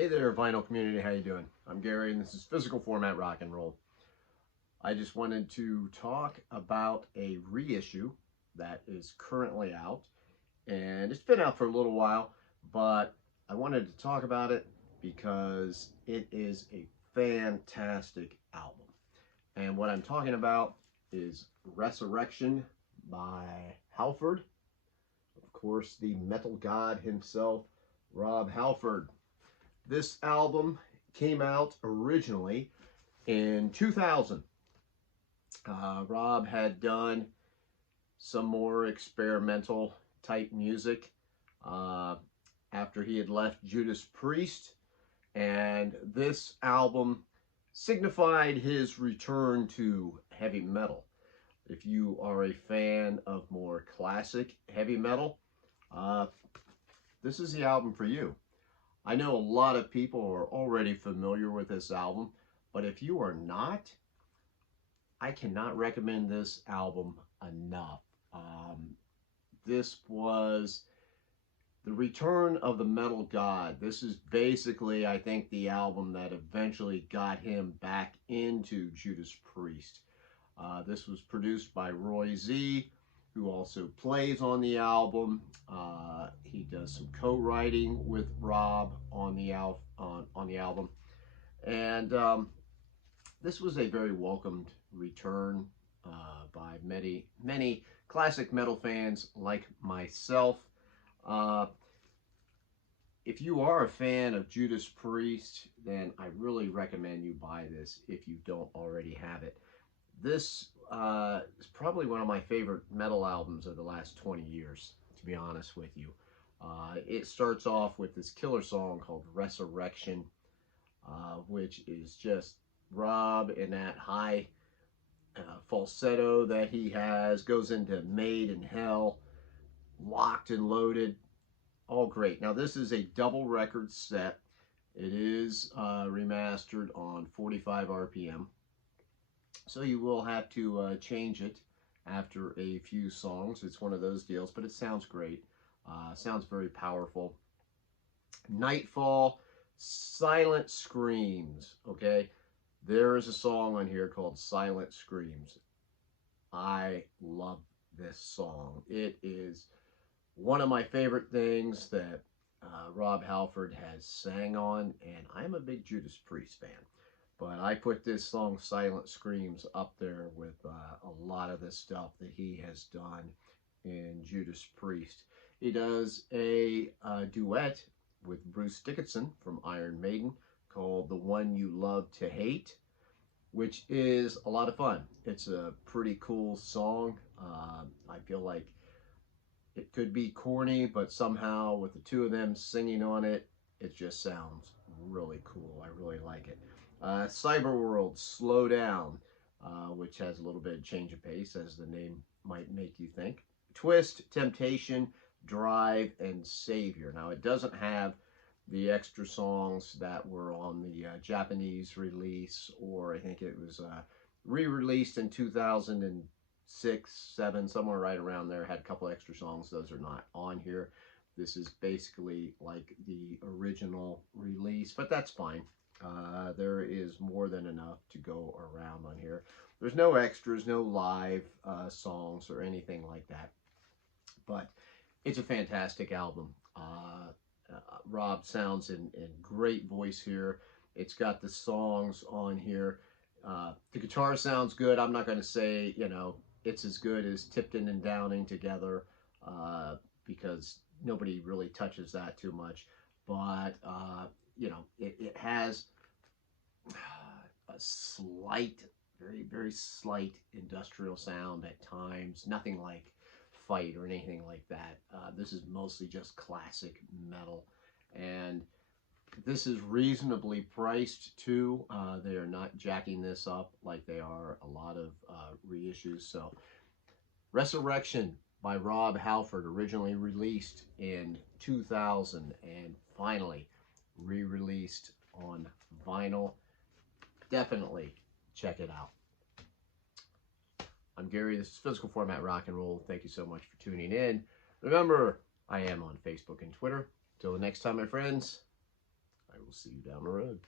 Hey there, vinyl community. How you doing? I'm Gary, and this is Physical Format Rock and Roll. I just wanted to talk about a reissue that is currently out, and it's been out for a little while, but I wanted to talk about it because it is a fantastic album. And what I'm talking about is Resurrection by Halford. Of course, the metal god himself, Rob Halford. This album came out originally in 2000. Rob had done some more experimental type music after he had left Judas Priest, and this album signified his return to heavy metal. If you are a fan of more classic heavy metal, this is the album for you. I know a lot of people are already familiar with this album, but if you are not, I cannot recommend this album enough. This was the return of the metal god. This is basically, I think, the album that eventually got him back into Judas Priest. This was produced by Reissue, who also plays on the album. He does some co-writing with Rob on the album, and this was a very welcomed return by many classic metal fans like myself. If you are a fan of Judas Priest, then I really recommend you buy this if you don't already have it. This is probably one of my favorite metal albums of the last 20 years, to be honest with you. It starts off with this killer song called Resurrection, which is just Rob in that high falsetto that he has, goes into Made in Hell, Locked and Loaded, all great. Now this is a double record set. It is remastered on 45 RPM. So you will have to change it after a few songs. It's one of those deals, but it sounds great. Sounds very powerful. Nightfall, Silent Screams, okay? There is a song on here called Silent Screams. I love this song. It is one of my favorite things that Rob Halford has sang on, and I'm a big Judas Priest fan. But I put this song, Silent Screams, up there with a lot of the stuff that he has done in Judas Priest. He does a duet with Bruce Dickinson from Iron Maiden called The One You Love to Hate, which is a lot of fun. It's a pretty cool song. I feel like it could be corny, but somehow with the two of them singing on it, it just sounds really cool. I really like it. Cyberworld, Slow Down, which has a little bit of change of pace, as the name might make you think. Twist, Temptation, Drive, and Savior. Now, it doesn't have the extra songs that were on the Japanese release, or I think it was re-released in 2006, 7, somewhere right around there. Had a couple extra songs. Those are not on here. This is basically like the original release, but that's fine. There is more than enough to go around on here. There's no extras, no live songs or anything like that. But it's a fantastic album. Rob sounds in great voice here. It's got the songs on here. The guitar sounds good. I'm not going to say, you know, it's as good as Tipton and Downing together because nobody really touches that too much. But, you know, it has a slight, very slight industrial sound at times. Nothing like Fight or anything like that. This is mostly just classic metal. And this is reasonably priced too. They are not jacking this up like they are a lot of reissues. So Resurrection by Rob Halford, originally released in 2000 and finally re-released on vinyl. Definitely check it out. I'm Gary. This is Physical Format Rock and Roll. Thank you so much for tuning in. Remember, I am on Facebook and Twitter. Till the next time, my friends, I We'll see you down the road.